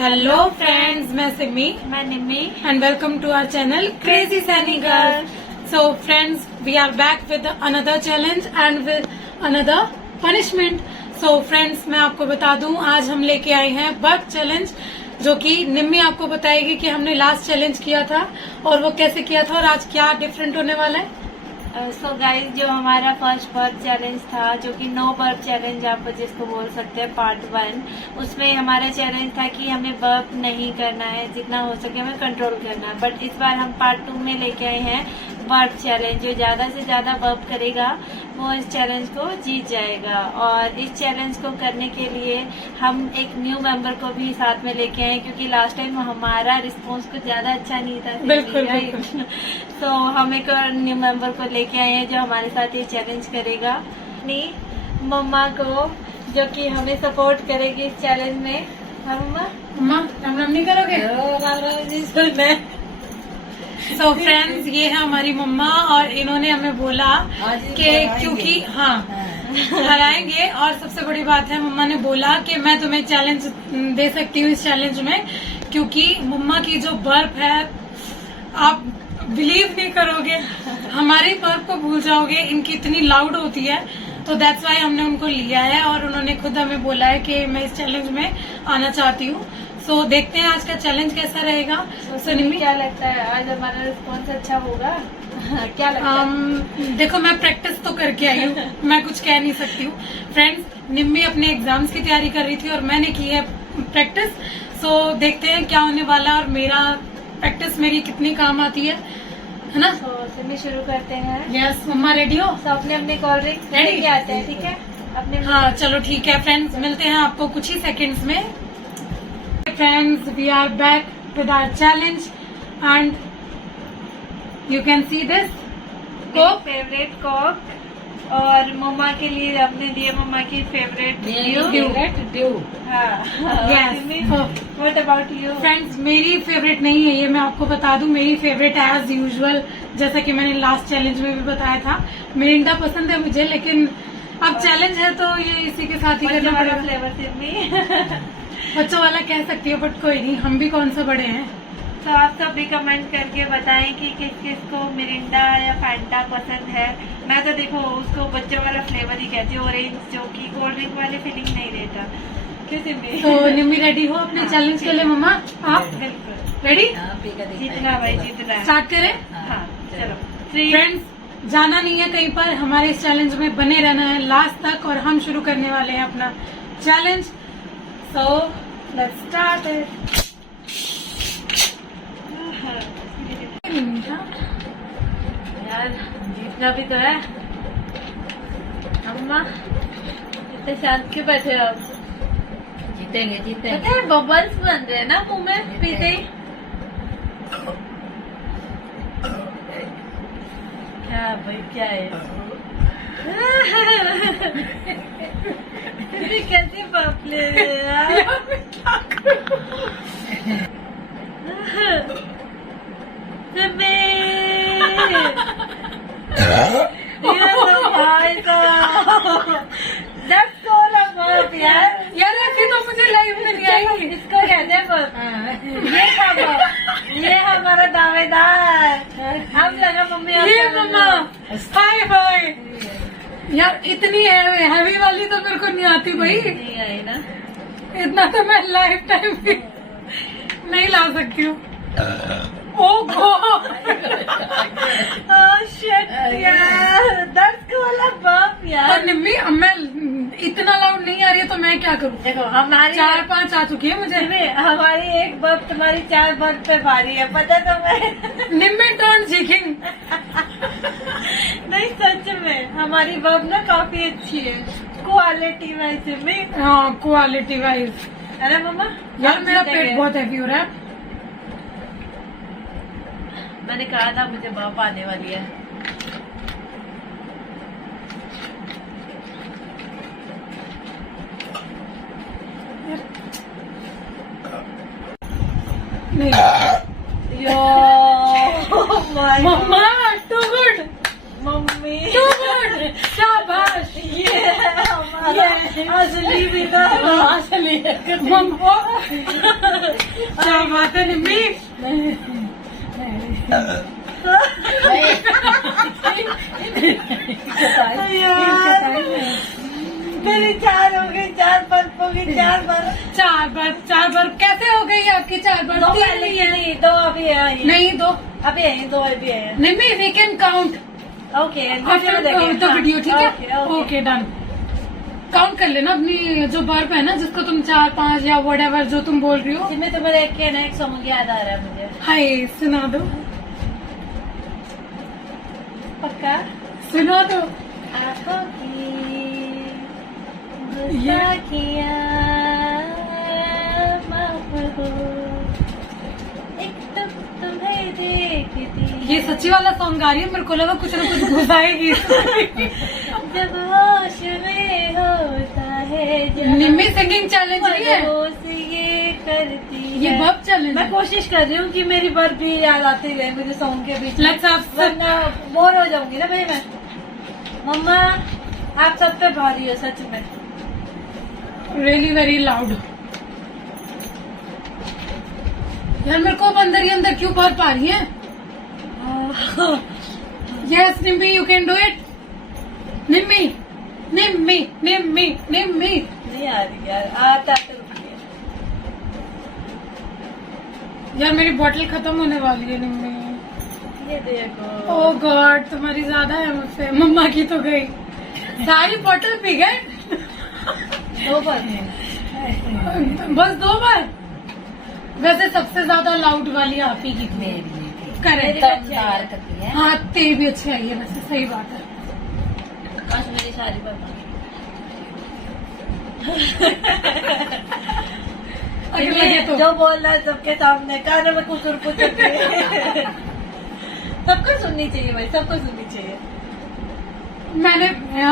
Hello friends, मैं सिमी मैं Nimmi and welcome to our channel crazy Saini girl. So friends, we are back with another challenge and with another punishment. So friends, मैं आपको बता दूं, आज हम लेके आए हैं बर्फ चैलेंज, जो कि निम्मी आपको बताएगी कि हमने लास्ट चैलेंज किया था और वो कैसे किया था और आज क्या डिफरेंट होने वाला है। सो गाइस, जो हमारा फर्स्ट बर्थ चैलेंज था, जो कि नो बर्थ चैलेंज आप जिसको बोल सकते हैं, पार्ट 1, उसमें हमारा चैलेंज था कि हमें बर्फ नहीं करना है, जितना हो सके हमें कंट्रोल करना है। बट इस बार हम पार्ट 2 में लेके आए हैं बर्फ चैलेंज। जो ज्यादा से ज्यादा बर्फ करेगा वो इस चैलेंज को जीत जाएगा। और इस चैलेंज को करने के लिए हम एक न्यू मेंबर को भी साथ में लेके आए, क्योंकि लास्ट टाइम हमारा रिस्पॉन्स कुछ ज्यादा अच्छा नहीं था। बिल्कुल। तो हम एक और न्यू मेंबर को लेके आए हैं जो हमारे साथ ये चैलेंज करेगा, अपनी मम्मा को, जो कि हमें सपोर्ट करेगी इस चैलेंज में। मम्मा राम नहीं करोगे? सो फ्रेंड्स, ये है हमारी मम्मा और इन्होंने हमें बोला कि क्योंकि हराएंगे। और सबसे बड़ी बात है, मम्मा ने बोला कि मैं तुम्हें चैलेंज दे सकती हूँ इस चैलेंज में, क्योंकि मम्मा की जो बर्फ है आप बिलीव नहीं करोगे, हमारी बर्फ को भूल जाओगे, इनकी इतनी लाउड होती है। तो दैट्स वाई हमने उनको लिया है और उन्होंने खुद हमें बोला है कि मैं इस चैलेंज में आना चाहती हूँ। सो देखते हैं आज का चैलेंज कैसा रहेगा। सो निम्मी, क्या लगता है आज हमारा रिस्पॉन्स अच्छा होगा? क्या लगता है? देखो, मैं प्रैक्टिस तो करके आई हूँ, मैं कुछ कह नहीं सकती हूँ। फ्रेंड्स, निम्मी अपने एग्जाम्स की तैयारी कर रही थी और मैंने की है प्रैक्टिस। सो देखते हैं क्या होने वाला और मेरा प्रैक्टिस मेरी कितनी काम आती है ना। तो सिमी, शुरू करते हैं। यस मम्मा, रेडी हो? तो अपने अपने कॉल ड्रिंक रेडी आते हैं, ठीक है? अपने हाँ चलो ठीक है फ्रेंड्स, मिलते हैं आपको कुछ ही सेकंड्स में। Friends, we are back with our challenge and you can see this coke, favourite coke. और मम्मा के लिए आपने दिए मम्मा की favourite Dew. What about you? Friends, मेरी फेवरेट नहीं है ये, मैं आपको बता दूं। मेरी फेवरेट एज यूजुअल, जैसा कि मैंने लास्ट चैलेंज में भी बताया था, मिरिंडा पसंद है मुझे, लेकिन अब चैलेंज है तो ये इसी के साथ ही करना पड़ेगा। फ्लेवर सिमी बच्चों वाला कह सकती हो, बट कोई नहीं, हम भी कौन सा बड़े हैं। तो आप सब भी कमेंट करके बताएं कि किस किस को मिरिंडा या फैंटा पसंद है। मैं तो देखो उसको बच्चों वाला फ्लेवर ही कहती हूँ, ऑरेंज, जो कि कोल्ड ड्रिंक वाली फीलिंग नहीं देता। तो निम्मी रेडी हो अपने चैलेंज के लिए? मम्मा आप बिल्कुल रेडी? जीतना भाई, जीतना। स्टार्ट करें? हाँ चलो। फ्रेंड्स, जाना नहीं है कहीं पर, हमारे इस चैलेंज में बने रहना है लास्ट तक और हम शुरू करने वाले हैं अपना challenge. So let's start it. यार जीतना भी तो है। अम्मा इतने शांत क्यों बैठे हो आप? जीतेंगे जीतेंगे। पता है बबल्स बन रहे हैं ना मुंह में पीते ही। क्या भाई, क्या है? कैसे बाप ले रहे हैं यार? यार ऐसी तो मुझे लाइव में नहीं आई। इसको कहते हैं बर्फ। ये हमारा दावेदार। अब लगा मम्मी, ये मम्मा हाय हाय। यार इतनी हैवी वाली तो मेरे को नहीं आती भाई, नहीं आई ना। इतना तो मैं लाइफ टाइम भी नहीं ला सकती हूँ। ओह गॉड, शिट यार, दर्द वाला बाप यार। पर निम्मी, अब मैं इतना लाउड नहीं आ रही है तो मैं क्या करूँ? देखो हमारी 4-5 आ चुकी है मुझे। हमारी एक बर्फ तुम्हारी 4 बर्फ पे भारी है, पता तुम्हें? निम्मी डोंट चिकिंग। नहीं सच में हमारी बर्फ ना काफी अच्छी है क्वालिटी वाइज में। हाँ क्वालिटी वाइज। अरे मम्मा यार मेरा पेट बहुत हैवी हो रहा है। मैंने कहा था मुझे बाप आने वाली है। नहीं yo mamma, too good mummy, too good, शाबाश। ये असली भी ना असली मम्मा क्या बात है निम्मी? मेरी 4 हो गई, 4 बर्फ हो गई, 4 बर्फ। 4 बार कैसे हो गई आपकी 4 बार? 2 पहले की नहीं, 2 अभी है। नहीं 2 अभी है, 2 अभी है। Nimmi we can count okay after the video, ठीक है? Okay done. काउंट कर लेना अपनी जो बर्फ है ना, जिसको तुम 4 5 या व्हाटएवर जो तुम बोल रही हो। इसमें तो मेरा एक के नेक्स्ट सॉन्ग याद आ रहा है मुझे। हाय सुना दो, पक्का सुना दो। आँखों की गुस्ताखियाँ माफ हो, एक टुक तुम्हें देखती ये सच्ची वाला सॉन्ग गा रही है, मेरे को लगा कुछ ना कुछ घुसाएगी। जब होश में होता है निम्मी सिंगिंग चैलेंज नहीं है ये करती ये, है। बब चैलेंज मैं है। कोशिश कर रही हूँ कि मेरी बर्फ भी याद आती रहे मुझे सॉन्ग के बीच में। Let's have some- वरना बोर हो जाऊंगी ना भाई मैं। मम्मा आप सब पे भारी हो सच में। रियली वेरी लाउड यार, मेरे को अब अंदर ही अंदर क्यों भर पा रही है? Yes Nimmi you can do it. Nimmi Nimmi Nimmi Nimmi नहीं आ रही यार, आता तो रुकिए। यार मेरी बोतल खत्म होने वाली है निम्मी। ये देखो ओह गॉड तुम्हारी ज्यादा है मुझसे। मम्मा की तो गई, सारी बोतल पी गए। 2 बार बस 2 बार। वैसे सबसे ज्यादा लाउड वाली आप ही की थी। करेक्ट। दमदार करती है। हाँ तेरी भी अच्छी आई है वैसे, सही बात है। काश मेरी सारी बर्फ अगर लगे तो जो बोल रहा है सबके सामने कानों में कुछ सबको सुननी चाहिए भाई, सबको सुननी चाहिए। मैंने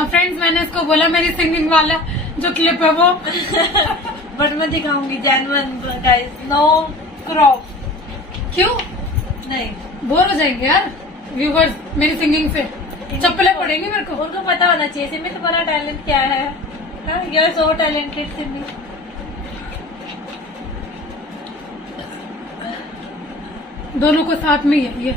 फ्रेंड्स मैंने इसको बोला मेरी सिंगिंग वाला जो क्लिप है वो बट मैं दिखाऊंगी जेन्युइन गाइस, नो क्रॉप। क्यों नहीं बोर हो जाएंगे यार व्यूवर्स मेरी सिंगिंग से, चप्पलें पड़ेंगी मेरे को। उनको पता होना चाहिए सिमी तुम्हारा टैलेंट क्या है। You are so talented Simi. दोनों को साथ में ही है ये।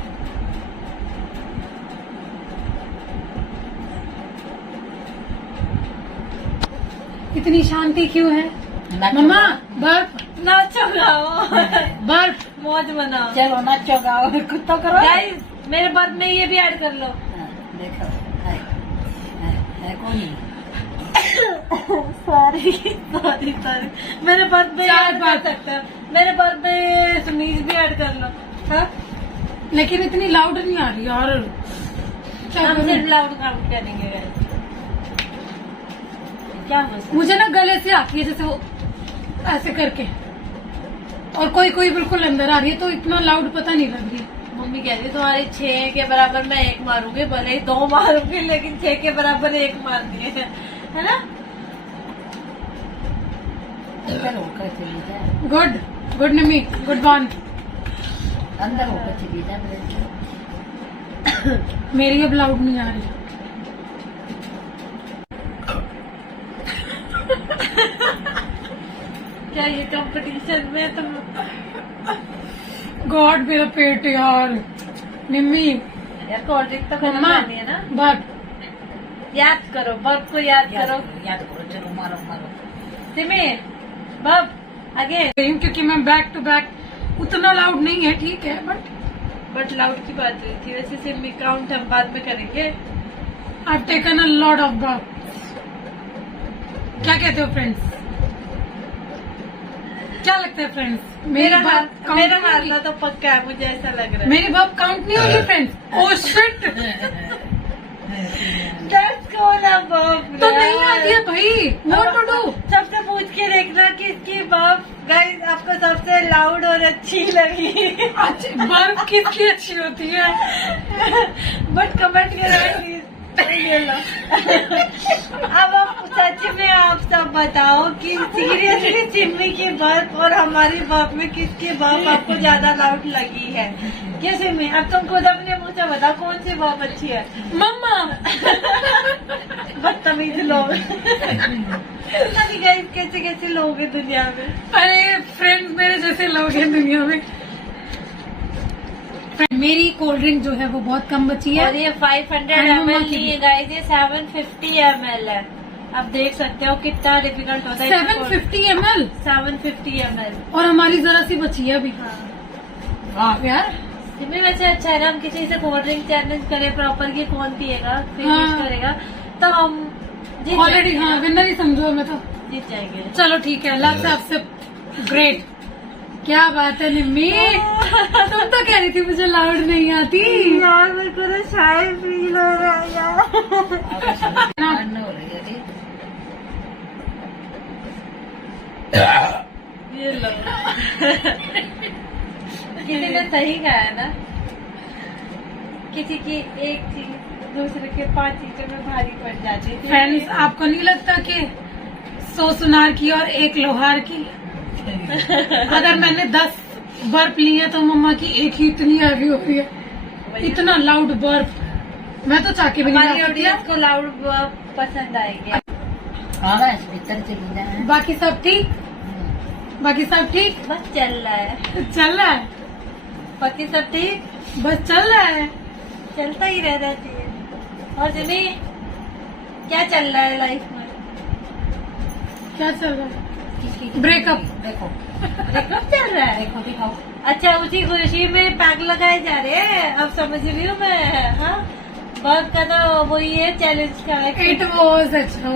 इतनी शांति क्यों है? मम्मा बर्फ नाचो गाओ, बर्फ मौज मनाओ। चलो नाचो गाओ कुत्ता करो। गाइस मेरे बर्थ में ये भी ऐड कर लो। देखो है कोई सॉरी सॉरी सॉरी, मेरे बर्थ में चार ऐड कर बार। सकते हैं। मेरे बर्थ में सुनील भी ऐड कर लो। हाँ लेकिन इतनी लाउड नहीं आ रही यार, क्या हम करूं? सिर्फ लाउड काउंट करेंगे guys। क्या हो सकता मुझे ना गले से आती है जैसे वो ऐसे करके, और कोई कोई बिल्कुल अंदर आ रही है, तो इतना लाउड पता नहीं लग रही। मम्मी कहती है तुम्हारे 6 के बराबर मैं 1 मारूंगी, भले ही 2 मारूंगी लेकिन 6 के बराबर 1 मार दिए है ना। अंदर होकर चली जाए, गुड गुड निमी गुड बॉन। अंदर होकर चली जाए मेरे। मेरी अब लाउड नहीं आ रही। क्या ये कंपटीशन में तुम गॉड मेरा पेट यार। निम्मी यार कोल्ड ड्रिंक तो खत्म मम्मा करनी है ना। बर्फ याद करो बर्फ को याद करो। याद करो, चलो मारो मारो। सिमी बब आगे। क्योंकि मैं बैक टू बैक, उतना लाउड नहीं है ठीक है, बट लाउड की बात हुई थी। वैसे सिमी काउंट हम बाद में करेंगे। I have taken a lot of बर्फ। क्या कहते हो फ्रेंड्स? क्या लगता है फ्रेंड्स? मेरा count मेरा नहीं होगी? हारना तो पक्का है, मुझे ऐसा लग रहा है। मेरी बर्फ काउंट नहीं होगी friends. Oh shit, That's called a bub, तो यार। नहीं आती है भाई, व्हाट टू डू? सबसे पूछ के देखना कि इसकी बब गाइस आपको सबसे लाउड और अच्छी लगी। बर्फ किसकी अच्छी होती है? बट कमेंट करें प्लीज। अब आप सच में आप सब बताओ कि सीरियसली सिमी की बर्फ और हमारी बर्फ में किसकी बर्फ आपको ज्यादा लाउड लगी है? क्या सिमी, अब तुम खुद अपने मुंह से बताओ कौन सी बर्फ अच्छी है? मम्मा। बदतमीज लोग। कैसे कैसे लोग हैं दुनिया में। अरे फ्रेंड्स मेरे जैसे लोग हैं दुनिया में। मेरी कोल्ड ड्रिंक जो है वो बहुत कम बची है और ये 500 ml नहीं है गाइस, ये 750 ml है। आप देख सकते हो कितना डिफिकल्ट होता है। 750 ml 750 ml। और हमारी जरा सी बची है अभी। वाह यार। सिमी वैसे अच्छा है ना, हम किसी से कोल्ड ड्रिंक चैलेंज करें प्रॉपर की कौन पिएगा फिनिश हाँ। करेगा तो हम जीत ऑलरेडी जाएंगे। हाँ विनर ही समझो हमें तो। जीत जाएंगे। चलो ठीक है, अल्लाह से आपसे ग्रेट। क्या बात है निम्मी, तुम तो कह रही थी मुझे लाउड नहीं आती। यार मेरे को तो शाय फील हो रहा है यार। ठंड हो रही है अभी। ये लो। किसी ने सही कहा है ना, किसी की एक चीज दूसरे के 5 चीजों में भारी पड़ जाती है। फ्रेंड्स आपको नहीं लगता कि 100 सुनार की और 1 लोहार की, अगर मैंने 10 बर्फ ली है तो मम्मा की एक ही इतनी हैवी हो रही है। इतना लाउड बर्फ मैं तो चाके भी नहीं हमारी ला सकती। ऑडियंस को लाउड पसंद आएगी। हाँ बस भीतर चली जाए। बाकी सब ठीक, बाकी सब ठीक बस चल रहा है। चल रहा है, बाकी सब ठीक, बस चल रहा है। चलता ही रहना चाहिए। और जिमी क्या चल रहा है लाइफ में? क्या चल रहा है? किसकी ब्रेकअप। देखो ब्रेकअप चल रहा है। देखो दिखाओ। अच्छा, उसी खुशी में पैक लगाए जा रहे हैं। अब समझ रही हूँ मैं। हाँ, बर्फ का तो वही है चैलेंज का। इट वॉज अच्छा।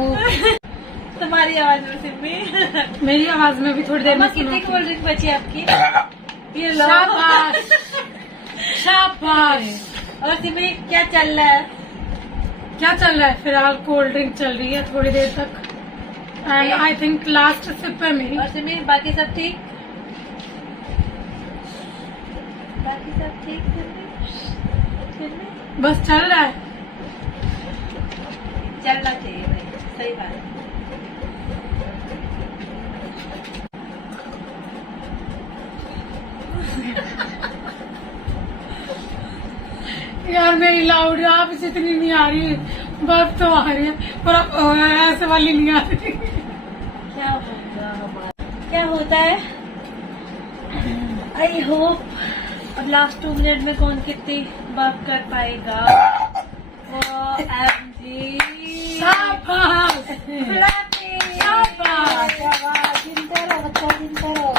तुम्हारी आवाज में सिमी। मेरी आवाज में भी थोड़ी देर मम्मा में कितनी सुनो। कोल्ड ड्रिंक बची आपकी? ये लो। शाबाश शाबाश। और सिमी क्या चल रहा है? क्या चल रहा है? फिलहाल कोल्ड ड्रिंक चल रही है थोड़ी देर तक and I think last sip है मेरी। और सिमी बाकी सब ठीक? बाकी सब ठीक सिमी? बस चल रहा है। चलना चाहिए भाई, सही बात है। यार मेरी लाउड आप जितनी नहीं आ रही, बर्फ तो आ रही है पर अब ऐसे वाली नहीं आ रही। क्या होगा हमारा, क्या होता है? आई होप अब लास्ट 2 मिनट में कौन कितनी बर्फ कर पाएगा। OMG। शाबाश शाबाश। चिंता रहो बच्चा, चिंता रहो।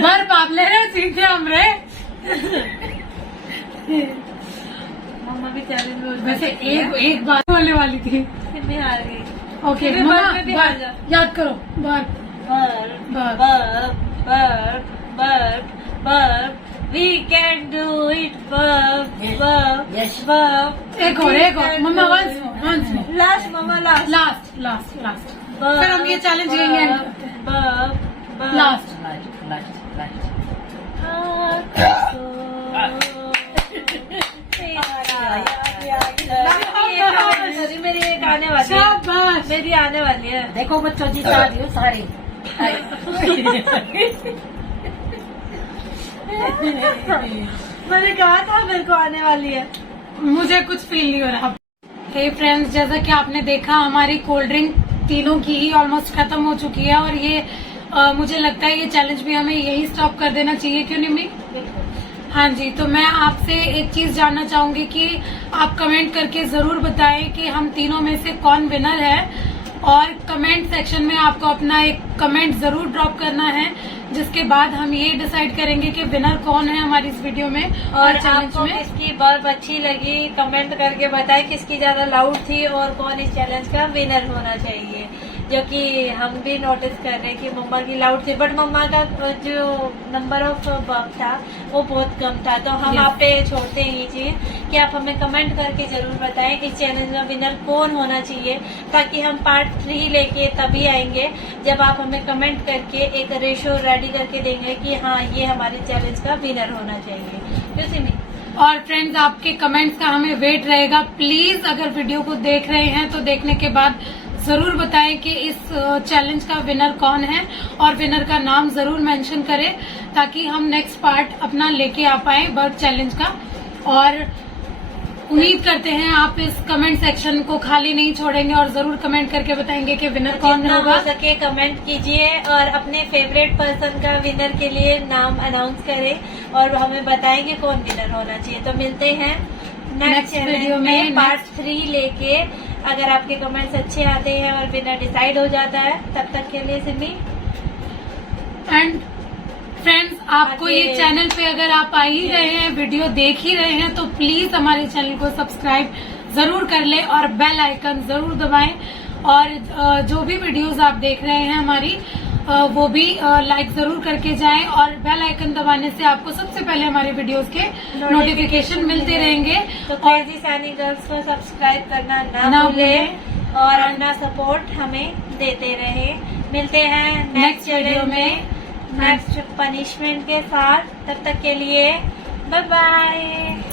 बर्फ आप ले रहे सीखे हम रहे। मम्मा भी चैलेंज में वैसे एक बात बोलने वाली थी। कितनी हार गई। ओके फिर भी मम्मा बर्फ में भी हार जा। याद करो बर्फ बर्फ बर्फ। बर्फ बर्फ बर्फ बर्फ। We can do it, बर्फ बर्फ Yes. बर्फ। एक और मम्मा once more। लास्ट मम्मा लास्ट लास्ट फिर हम ये चैलेंज यही एंड करते हैं। बर्फ बर्फ। लास्ट लास्ट मेरी एक आने वाली है। शाबाश। मेरी आने वाली है। देखो बच्चों जिता रही हो सारी। मैंने कहा था मेरे को आने वाली है। मुझे कुछ फील नहीं हो रहा। हे फ्रेंड्स, जैसा कि आपने देखा हमारी कोल्ड ड्रिंक तीनों की ही ऑलमोस्ट खत्म हो चुकी है और ये मुझे लगता है ये चैलेंज भी हमें यही स्टॉप कर देना चाहिए, क्यों निम्मी? हाँ जी, तो मैं आपसे एक चीज जानना चाहूंगी कि आप कमेंट करके जरूर बताएं कि हम तीनों में से कौन विनर है और कमेंट सेक्शन में आपको अपना एक कमेंट जरूर ड्रॉप करना है, जिसके बाद हम ये डिसाइड करेंगे कि विनर कौन है हमारी इस वीडियो में और चैलेंज आपको में। किसकी बर्फ अच्छी लगी कमेंट करके बताएं किसकी ज्यादा लाउड थी और कौन इस चैलेंज का विनर होना चाहिए, जो कि हम भी नोटिस कर रहे हैं कि मम्मा की लाउड थी बट मम्मा का जो नंबर ऑफ बर्फ था वो बहुत कम था। तो हम Yes. आप पे छोड़ते हैं ये चीज कि आप हमें कमेंट करके जरूर बताएं इस चैलेंज का विनर कौन होना चाहिए, ताकि हम पार्ट 3 लेके तभी आएंगे जब आप हमें कमेंट करके एक रेशो रेडी करके देंगे कि हाँ ये हमारे चैलेंज का विनर होना चाहिए। क्यों सिमी? और फ्रेंड्स, आपके कमेंट्स का हमें वेट रहेगा। प्लीज अगर वीडियो को देख रहे हैं तो देखने के बाद जरूर बताएं कि इस चैलेंज का विनर कौन है और विनर का नाम जरूर मेंशन करें ताकि हम नेक्स्ट पार्ट अपना लेके आ पाए बर्प चैलेंज का। और उम्मीद करते हैं आप इस कमेंट सेक्शन को खाली नहीं छोड़ेंगे और जरूर कमेंट करके बताएंगे कि विनर कौन जितना होगा। हो सके कमेंट कीजिए और अपने फेवरेट पर्सन का विनर के लिए नाम अनाउंस करें और हमें बताएंगे कौन विनर होना चाहिए। तो मिलते हैं नेक्स्ट वीडियो में पार्ट 3 लेके। अगर आपके कमेंट्स अच्छे आते हैं और विनर डिसाइड हो जाता है, तब तक के लिए सिमी एंड फ्रेंड्स, आपको ये चैनल पे अगर आप आ ही रहे हैं, वीडियो देख ही रहे हैं, तो प्लीज हमारे चैनल को सब्सक्राइब जरूर कर ले और बेल आइकन जरूर दबाएं। और जो भी वीडियोस आप देख रहे हैं हमारी, वो भी लाइक जरूर करके जाएं और बेल आइकन दबाने से आपको सबसे पहले हमारे वीडियोस के नोटिफिकेशन मिलते रहेंगे। तो क्रेजी सैनी गर्ल्स को सब्सक्राइब करना ना भूलें और अपना सपोर्ट हमें देते रहे। मिलते हैं नेक्स्ट वीडियो में नेक्स्ट पनिशमेंट के साथ। तब तक के लिए बाय बाय।